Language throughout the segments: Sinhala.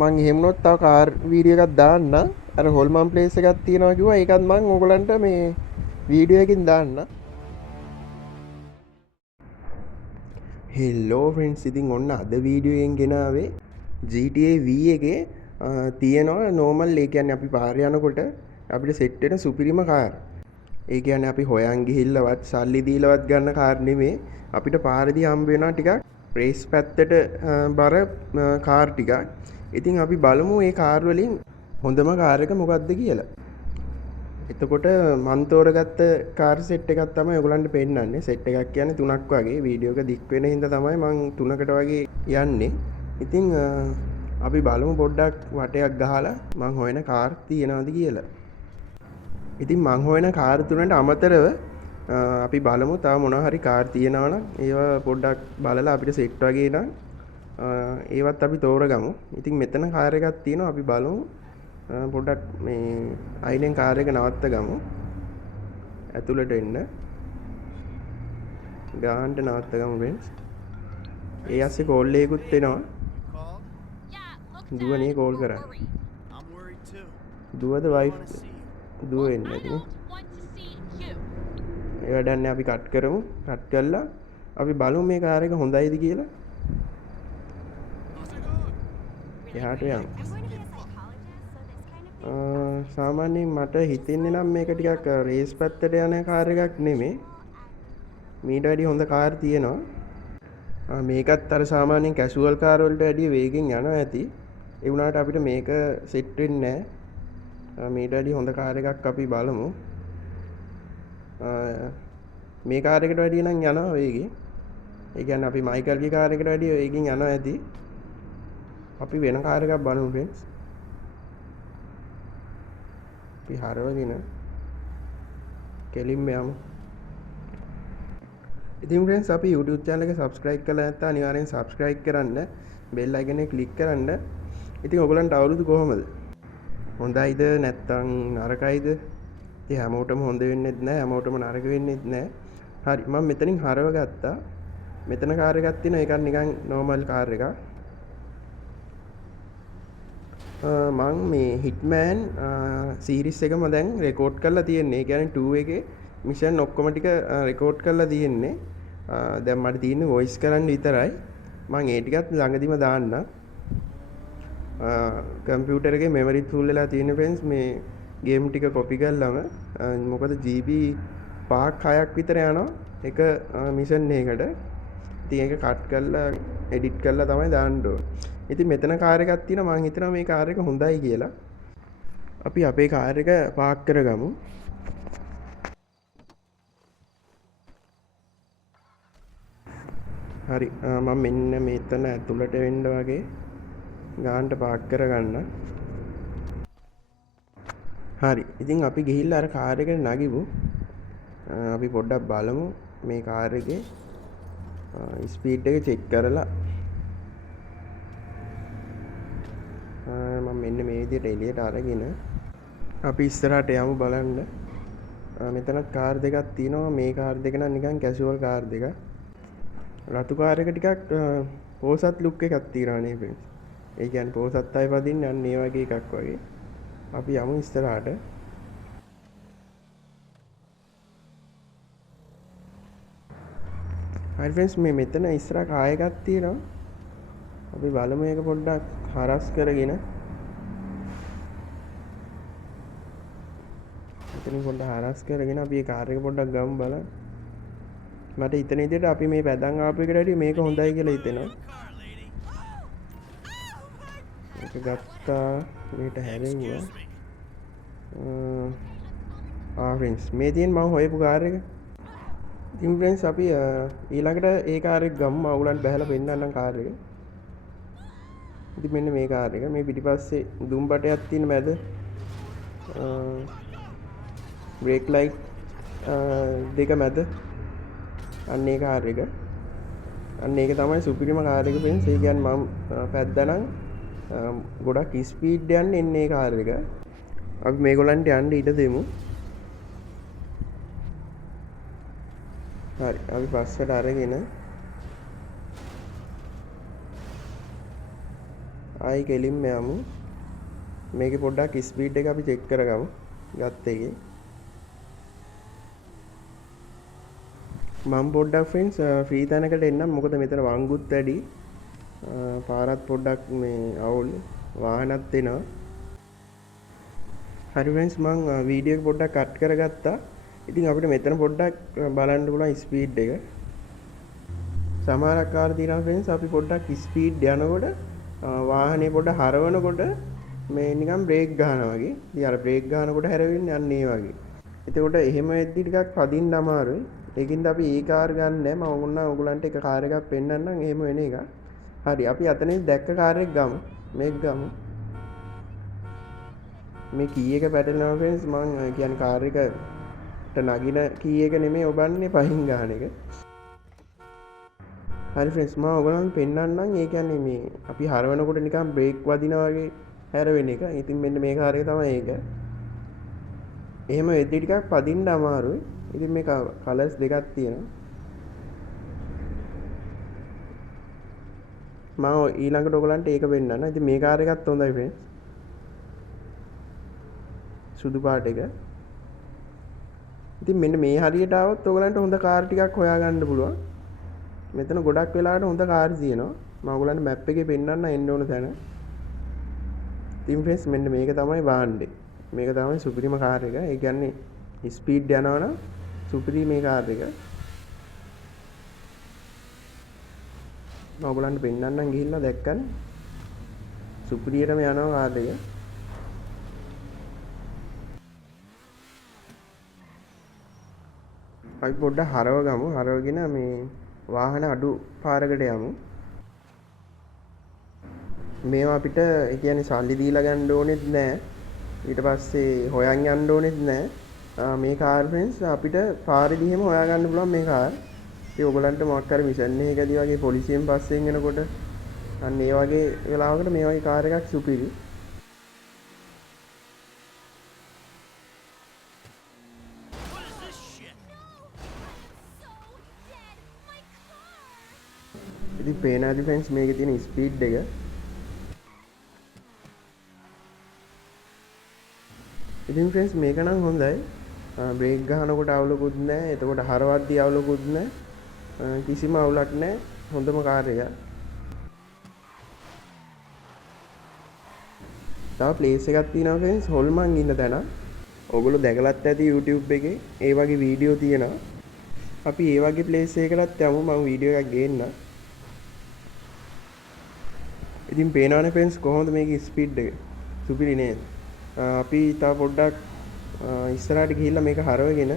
මං එහෙමනොත් තව කාර් වීඩියෝ එකක් දාන්න. අර හොල්මන් ප්ලේස් එකක් තියෙනවා කිව්වා. ඒකත් මං ඕගලන්ට මේ වීඩියෝ එකකින් දාන්න. හෙල්ලෝ ෆ්‍රෙන්ඩ්ස්, ඉතින් ඔන්න අද වීඩියෝ එකෙන් ගෙනාවේ GTA V එකේ තියෙනවා නෝමල්, ඒ කියන්නේ අපි පාරේ යනකොට අපිට සෙට් වෙන සුපිරිම කාර්. ඒ කියන්නේ අපි හොයන් ගිහිල්ලවත් සල්ලි දීලවත් ගන්න කාර් නෙමේ. අපිට පාරේදී හම්බ වෙනවා ටිකක් රේස් පැත්තට බර කාර් ටිකක්. ඉතින් අපි බලමු මේ කාර් වලින් හොඳම කාර් එක මොකක්ද කියලා. එතකොට මන් තෝරගත්ත කාර් සෙට් එකක් තමයි ඔයගලන්ට පෙන්නන්නේ. සෙට් එකක් කියන්නේ තුනක් වගේ. වීඩියෝ එක දික් වෙන හින්දා තමයි මං තුනකට වගේ යන්නේ. ඉතින් අපි බලමු පොඩ්ඩක් වටයක් ගහලා මං හොයන කාර් තියෙනවද කියලා. ඉතින් මං හොයන කාර් තුනට අමතරව අපි බලමු තව මොනවා හරි කාර් තියෙනවා නම් ඒවා පොඩ්ඩක් බලලා අපිට සෙට් වගේ නම් ඒවත් අපි තෝරගමු. ඉතින් මෙතන කාර් එකක් තියෙනවා, අපි බලමු. පොඩ්ඩක් මේ අයිනෙන් කාර් එක නවත්ත ගමු. ඇතුළට එන්න. ගානට නවත්ත ගමු फ्रेंड्स. ඒ ඇස්සේ කෝල් එකකුත් එනවා. දුවනේ කෝල් කරන්නේ. දුවද වයිෆ් දුව එන්නේ නැතිනේ. ඒ වැඩන්නේ අපි කට් කරමු. කට් කළා අපි බලමු මේ කාර් එක හොඳයිද කියලා. එහාට යමු. සාමාන්‍යයෙන් මට හිතෙන්නේ නම් මේක ටිකක් රේස් පැත්තට යන කාර් එකක් නෙමෙයි. මීට වැඩි හොඳ කාර් තියෙනවා. මේකත් අර සාමාන්‍යයෙන් කැෂුවල් කාර් වලට වැඩිය වේගෙන් යනවා ඇති. ඒ වුණාට අපිට මේක සෙට් වෙන්නේ නැහැ. මීට වැඩි හොඳ කාර් එකක් අපි බලමු. මේ කාර් එකට වැඩිය නම් යනවා වේගෙන්. ඒ කියන්නේ අපි මයිකල්ගේ කාර් එකට වැඩිය වේගෙන් යනවා ඇති. අපි වෙන කාර් එකක් බලමු फ्रेंड्स. අපි හරවගෙන කෙලින්ම යමු. ඉතින් फ्रेंड्स අපි YouTube channel එක subscribe කරලා නැත්නම් අනිවාර්යෙන් subscribe කරන්න. bell icon එක click කරන්න. ඉතින් ඔයගලන්ට අවුරුදු කොහමද? හොඳයිද නැත්නම් නරකයිද? ඉතින් හැමෝටම හොඳ වෙන්නේත් නැහැ, හැමෝටම නරක වෙන්නේත් නැහැ. හරි, මම මෙතනින් හරව ගත්තා. මෙතන කාර් එකක් තියෙනවා, ඒකත් නිකන් normal කාර් එකක්. මං මේ හිට්මෑන් සීරිස් එකම දැන් රෙකෝඩ් කරලා තියෙන්නේ. ඒ කියන්නේ 2 එකේ මිෂන් ඔක්කොම ටික රෙකෝඩ් කරලා තියෙන්නේ. දැන් මට තියෙන්නේ වොයිස් කරන්න විතරයි. මං ඒ ටිකත් ළඟදිම දාන්න. කම්පියුටර් එකේ මෙමරි ෆුල් වෙලා තියෙන ෆ්‍රෙන්ඩ්ස් මේ ගේම් ටික කොපි කරලම මොකද GB 5ක් 6ක් විතර යනවා එක මිෂන් එකකට. ඉතින් ඒක කට් කරලා එඩිට් කරලා තමයි දාන්න ඕනේ. ඉතින් මෙතන කාර් එකක් තියෙනවා, මම හිතනවා මේ කාර් එක හොඳයි කියලා. අපි අපේ කාර් එක පාක් කරගමු. හරි, මම මෙන්න මෙතන ඇතුළට වෙන්න වගේ ගානට පාක් කරගන්න. හරි, ඉතින් අපි ගිහිල්ලා අර කාර් එකට නගිමු. අපි පොඩ්ඩක් බලමු මේ කාර් එකේ ස්පීඩ් එක චෙක් කරලා. මම මෙන්න මේ විදිහට එළියට අරගෙන අපි ඉස්සරහට යමු බලන්න. මෙතනත් කාර් දෙකක් තියෙනවා. මේ කාර් දෙක නම් නිකන් කැෂුවල් කාර් දෙක. රතු කාර් එක ටිකක් පෝසත් ලුක් එකක් තියෙනවා නේ फ्रेंड्स. ඒ කියන්නේ පෝසත් අය වදින්නේ අන්න ඒ වගේ එකක් වගේ. අපි යමු ඉස්සරහට. හරි फ्रेंड्स, මේ මෙතන ඉස්සරහ කාර් එකක් තියෙනවා. අපි බලමු මේක පොඩ්ඩක් හරස් කරගෙන. එතනින් පොඩ්ඩක් හරස් කරගෙන අපි මේ කාර් එක පොඩ්ඩක් ගමු බලන්න. මට හිතෙන විදිහට අපි මේ පැදන් ආපු එකට වැඩිය මේක හොඳයි කියලා හිතෙනවා. මේක ගත්තා, මේකට හැරෙව්වා. फ्रेंड्स මේ තියෙන මම හොයපු කාර් එක. ඉතින් फ्रेंड्स අපි ඊළඟට ඒ කාර් එක ගමු. අවුලන් බහැලා පෙන්නන්නම් කාර් එක. ඉතින් මෙන්න මේ කාර් එක. මේ පිටිපස්සේ දුම් බටයක් තියෙන මැද බ්‍රේක් ලයිට් දෙක මැද අන්න ඒ කාර් එක. අන්න ඒක තමයි සුපිරිම කාර් එක फ्रेंड्स. ඒ කියන්නේ මම පැද්දානම් ගොඩක් ස්පීඩ් යන්නේ එන්නේ ඒ කාර් එක. අපි මේගොල්ලන්ට යන්න ඉඩ දෙමු. හරි, අපි පස්සට අරගෙන ආයි කෙලින්ම යමු. මේකේ පොඩ්ඩක් ස්පීඩ් එක අපි චෙක් කරගමු. ගත්ත එකේ මම පොඩ්ඩක් ෆ්‍රෙන්ඩ්ස් ෆ්‍රී තැනකට එන්නම්. මොකද මෙතන වංගුත් වැඩි. පාරත් පොඩ්ඩක් මේ අවුල් වාහනත් එනවා. හරි ෆ්‍රෙන්ඩ්ස් මම වීඩියෝ එක පොඩ්ඩක් කට් කරගත්තා. ඉතින් අපිට මෙතන පොඩ්ඩක් බලන්න පුළුවන් ස්පීඩ් එක. සමහරක් කාර තියෙනවා ෆ්‍රෙන්ඩ්ස් අපි පොඩ්ඩක් ස්පීඩ් යනකොට වාහනේ පොඩ්ඩක් හරවනකොට මේ නිකන් බ්‍රේක් ගන්නවා වගේ. ඉතින් අර බ්‍රේක් ගන්නකොට හැරෙන්නේ අන්න ඒ වගේ. එතකොට එහෙම වෙද්දි ටිකක් පදින්න අමාරුයි. ඒකින්ද අපි ඒ කාර් ගන්න නැහැ. මම ඕගොල්ලන්ට එක කාර් එකක් පෙන්නන්නම් එහෙම වෙන එක. හරි අපි අතනින් දැක්ක කාර් එක ගමු. මේක ගමු. මේ කී එක පැටලෙනවා ෆ්‍රෙන්ඩ්ස් මම කියන්නේ කාර් එකට නගින කී එක නෙමෙයි ඔබන්නේ පහින් ගන්න එක. හරි ෆ්‍රෙන්ඩ්ස් මම ඔයගොල්ලන්ට පෙන්නන්නම්. ඒ කියන්නේ මේ අපි හරවනකොට නිකන් බ්‍රේක් වදිනා වගේ හැරවෙන එක. ඉතින් මෙන්න මේ කාර් එක තමයි ඒක. එහෙම වෙද්දි ටිකක් පදින්න අමාරුයි. ඉතින් මේ කලර්ස් දෙකක් තියෙනවා. මම ඊළඟට ඔයගොල්ලන්ට ඒක පෙන්නන්න. ඉතින් මේ කාර් එකත් හොඳයි ෆ්‍රෙන්ඩ්ස්. සුදු පාට එක. ඉතින් මෙන්න මේ හරියට આવොත් ඔයගලන්ට හොඳ කාර් ටිකක් හොයාගන්න පුළුවන්. මෙතන ගොඩක් වෙලාවට හොඳ කාර් තියෙනවා. මම ඔයගලන්ට මැප් එකේ පෙන්නන්න එන්න ඕන තැන. ඉතින් ෆ්‍රෙන්ඩ්ස් මෙන්න මේක තමයි වාහනේ. මේක තමයි සුපිරිම කාර් එක. ඒ කියන්නේ ස්පීඩ් යනවනම් සුපිරි මේ කාර් එක. මම ඔයගලන්ට පෙන්නන්නම් ගිහිල්ලා දැක්කම සුපිරියටම යනවා කාර් එක. අපි පොඩ්ඩක් හරව ගමු. හරවගෙන මේ වාහන අඩු පාරකට යමු. මේවා අපිට ඒ කියන්නේ සල්ලි දීලා ගන්න ඕනෙත් නැහැ. ඊට පස්සේ හොයන් යන්න ඕනෙත් නැහැ. මේ කාර් ෆ්‍රෙන්ඩ්ස් අපිට පාරේදී එහෙම හොයා ගන්න පුළුවන් මේ කාර්. ඉතින් ඔයගලන්ට මොකක් හරි මිෂන් එකකදී වගේ පොලිසියෙන් පස්සෙන් එනකොට අන්න ඒ වගේ වෙලාවකට මේ වගේ කාර් එකක් සුපිරි. ඉතින් පේනවාද ෆ්‍රෙන්ඩ්ස් මේකේ තියෙන ස්පීඩ් එක. ඉතින් ෆ්‍රෙන්ඩ්ස් මේක නම් හොඳයි. බ්‍රේක් ගන්නකොට අවුලකුත් නැහැ. එතකොට හරවද්දී අවුලකුත් නැහැ. කිසිම අවුලක් නැහැ. හොඳම කාර් එක. තව ප්ලේස් එකක් තියෙනවා ෆ්‍රෙන්ඩ්ස් හොල්මන් ඉන්න තැන. ඔයගොල්ලෝ දැකලත් ඇති YouTube එකේ ඒ වගේ වීඩියෝ තියෙනවා. අපි ඒ වගේ ප්ලේස් එකකටත් යමු. මම වීඩියෝ එකක් ගේන්නම්. ඉතින් පේනවනේ ෆ්‍රෙන්ඩ්ස් කොහොමද මේකේ ස්පීඩ් එක සුපිරි නේද? අපි තව පොඩ්ඩක් ඉස්සරහට ගිහිල්ලා මේක හරවගෙන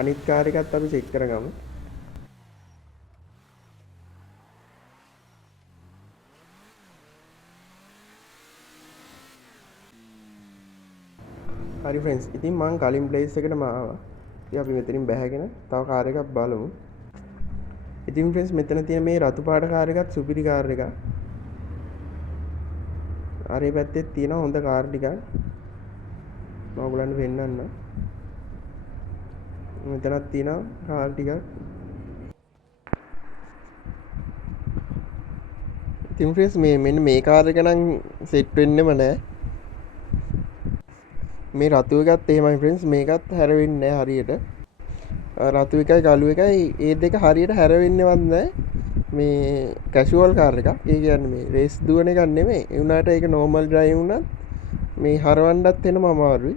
අනිත් කාර් එකත් අපි චෙක් කරගමු. හරි ෆ්‍රෙන්ඩ්ස් ඉතින් මම කලින් ප්ලේස් එකටම ආවා. ඉතින් අපි මෙතනින් බැහැගෙන තව කාර් එකක් බලමු. ඉතින් ෆ්‍රෙන්ඩ්ස් මෙතන තියෙන මේ රතු පාට කාර් එකත් සුපිරි කාර් එකක්. අර ඒ පැත්තේ තියෙන හොඳ කාර් ටිකක් මම ඔයගලන්ට පෙන්නන්න. මෙතනක් තියෙන කාර් ටිකක්. ඉතින් ෆ්‍රෙන්ඩ්ස් මෙන්න මේ කාර් එක නම් සෙට් වෙන්නෙම නෑ. මේ රතු එකත් එහෙමයි ෆ්‍රෙන්ඩ්ස් මේකත් හැරෙන්නේ නැහැ හරියට. රතු එකයි කළු එකයි ඒ දෙක හරියට හැරෙන්නේවත් නැහැ. මේ කැෂුවල් කාර් එකක්. ඒ කියන්නේ මේ රේස් දුවන එකක් නෙමෙයි. ඒ උනාට ඒක නෝමල් ඩ්‍රයිව් වුණත් මේ හරවන්නත් එනම අමාරුයි.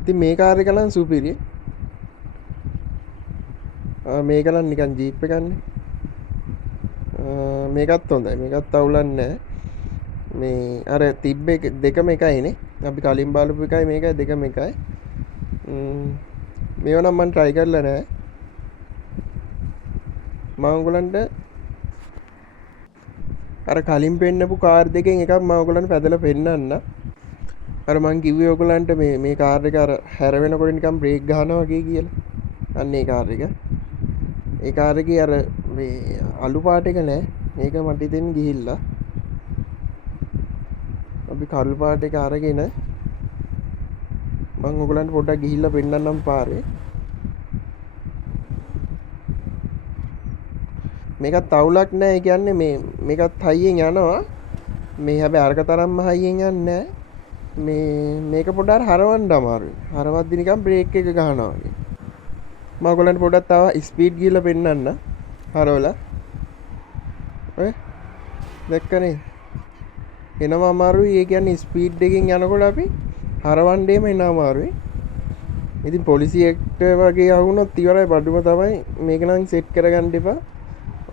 ඉතින් මේ කාර් එක නම් සුපිරි. මේක නම් නිකන් ජීප් එකක්නේ. මේකත් හොඳයි. මේකත් අවුලක් නැහැ. මේ අර තිබ්බ එක දෙකම එකයිනේ. අපි කලින් බලපු එකයි මේකයි දෙකම එකයි. මේව නම් මම try කරලා නැහැ. මම ඔයගලන්ට අර කලින් පෙන්නපු කාර් දෙකෙන් එකක් මම ඔයගලන්ට පැදලා පෙන්නන්න. අර මං කිව්වේ ඔයගලන්ට මේ කාර් එක අර හැරවෙනකොට නිකන් බ්‍රේක් ගන්නවා වගේ කියලා. අන්න ඒ කාර් එක. ඒ කාර් එකේ අර මේ අලු පාට එක නෑ. මේක මට ඉතින් ගිහිල්ලා. අපි කළු පාට එක අරගෙන මම ඔයගලන්ට පොඩ්ඩක් ගිහිල්ලා පෙන්නන්නම් පාරේ. මේකත් අවුලක් නැහැ. ඒ කියන්නේ මේකත් හයියෙන් යනවා. මේ හැබැයි අරක තරම්ම හයියෙන් යන්නේ නැහැ. මේක පොඩ්ඩක් හරවන්න අමාරුයි. හරවද්දි නිකන් බ්‍රේක් එක ගහනවා වගේ. මම ඔයගලන්ට පොඩ්ඩක් තව ස්පීඩ් ගිහලා පෙන්නන්න. හරවලා. ඔය දැක්කනේ. එනවා අමාරුයි. ඒ කියන්නේ ස්පීඩ් එකකින් යනකොට අපි හරවන්නේම එන අමාරුයි. ඉතින් පොලිසියට වගේ ආවුනොත් ඉවරයි බඩුම තමයි. මේක නම් සෙට් කරගන්න එපා.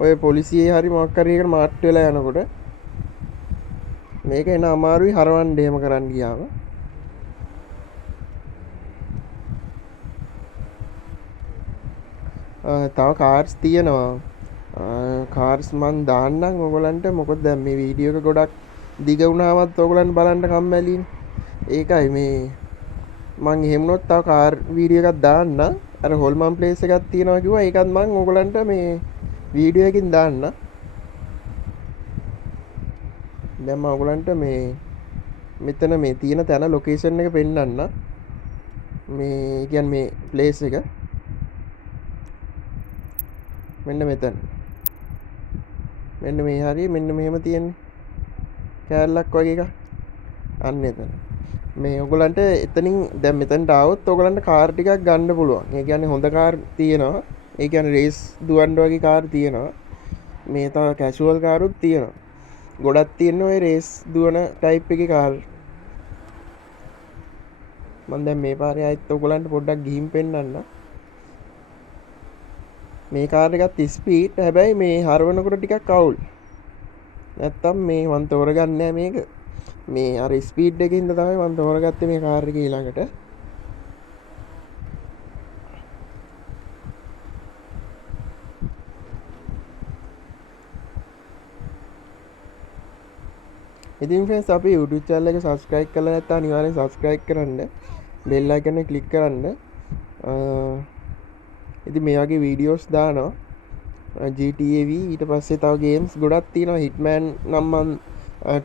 ඔය පොලිසියේ හරි මොකක් හරි එකට මාට් වෙලා යනකොට මේක එන අමාරුයි හරවන්න එහෙම කරන්න ගියාම. තව කාර්ස් තියෙනවා. කාර්ස් මන් දාන්නම් ඔයගලන්ට. මොකද දැන් මේ වීඩියෝ එක ගොඩක් දිග වුණාවත් ඔයගලන්ට බලන්න කම්මැලිනේ. ඒකයි මේ මං එහෙම වුණොත් තව කාර් වීඩියෝ එකක් දාන්න. අර හොල්මන් ප්ලේස් එකක් තියෙනවා කිව්වා. ඒකත් මං ඔයගලන්ට මේ වීඩියෝ එකකින් දාන්න. දැන් මම ඔයගලන්ට මේ මෙතන මේ තියෙන තැන ලොකේෂන් එක පෙන්නන්න. මේ කියන්නේ මේ ප්ලේස් එක මෙන්න මෙතන. මෙන්න මේ හරිය මෙන්න මෙහෙම තියෙන්නේ. කෑල්ලක් වගේ එකක්. අන්න එතන. මේ ඔයගලන්ට එතනින් දැන් මෙතනට ආවොත් ඔයගලන්ට කාර් ටිකක් ගන්න පුළුවන්. ඒ කියන්නේ හොඳ කාර් තියෙනවා. ඒ කියන්නේ රේස් දුවන්න වගේ කාර් තියෙනවා. මේ තව කැෂුවල් කාරුත් තියෙනවා. ගොඩක් තියෙන ඔය රේස් දුවන ටයිප් එකේ කාර්. මම දැන් මේ පාරේ ආයෙත් ඔයගලන්ට පොඩ්ඩක් ගිහින් පෙන්නන්න. මේ කාර් එකත් ස්පීඩ්. හැබැයි මේ හරවනකොට ටිකක් අවුල්. නැත්තම් මේ මන් තෝරගන්නේ නැහැ මේක. මේ අර ස්පීඩ් එකකින් තමයි මම තෝරගත්තේ මේ කාර් එක ඊළඟට. ඉතින් ෆ්‍රෙන්ඩ්ස් අපි YouTube channel එක subscribe කරලා නැත්නම් අනිවාර්යෙන් subscribe කරන්න. bell icon එක click කරන්න. ඉතින් මේ වගේ videos දානවා. GTA V ඊට පස්සේ තව games ගොඩක් තියෙනවා. Hitman නම් මම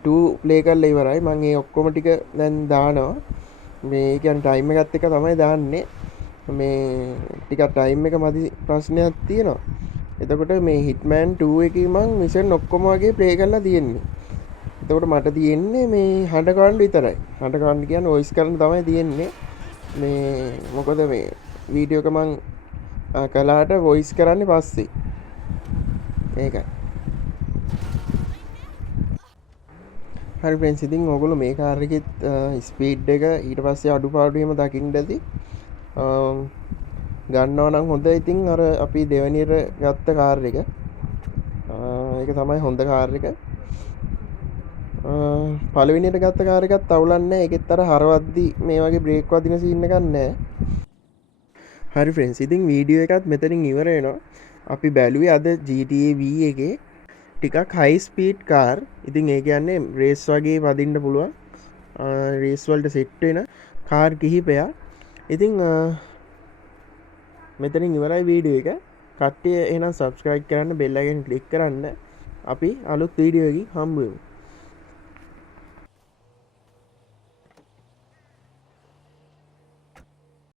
2 play කරලා ඉවරයි. මම ඒ ඔක්කොම ටික දැන් දානවා. මේ කියන්නේ time එකත් එක්ක තමයි දාන්නේ. මේ ටිකක් time එක මදි ප්‍රශ්නයක් තියෙනවා. එතකොට මේ Hitman 2 එකේ මම mission ඔක්කොම වගේ play කරලා තියෙන්නේ. එතකොට මට තියෙන්නේ මේ හඬ කවන්න විතරයි. හඬ කවන්න කියන්නේ වොයිස් කරන්න තමයි තියෙන්නේ. මේ මොකද මේ වීඩියෝ එක මම කලාට වොයිස් කරන්නේ පස්සේ. ඒකයි. හරි ෆ්‍රෙන්ඩ්ස් ඉතින් ඔයගොල්ලෝ මේ කාර් එකෙත් ස්පීඩ් එක ඊට පස්සේ අඩුපාඩු එහෙම දකින්න ඇති. ගන්නවා නම් හොඳයි. ඉතින් අර අපි දෙවෙනියට ගත්ත කාර් එක. ඒක තමයි හොඳ කාර් එක. පළවෙනියට ගත්ත කාර් එකත් අවුලක් නැහැ. ඒකෙත් අර හරවද්දි මේ වගේ බ්‍රේක් වදින සීන් එකක් නැහැ. හරි ෆ්‍රෙන්ඩ්ස් ඉතින් වීඩියෝ එකත් මෙතනින් ඉවර වෙනවා. අපි බැලුවේ අද GTA V එකේ ටිකක් හයි ස්පීඩ් කාර්. ඉතින් ඒ කියන්නේ රේස් වගේ වදින්න පුළුවන්. රේස් වලට සෙට් වෙන කාර් කිහිපයක්. ඉතින් මෙතනින් ඉවරයි වීඩියෝ එක. කට්ටිය එහෙනම් subscribe කරන්න, bell icon click කරන්න. අපි අලුත් වීඩියෝ එකකින් හම්බ වෙමු.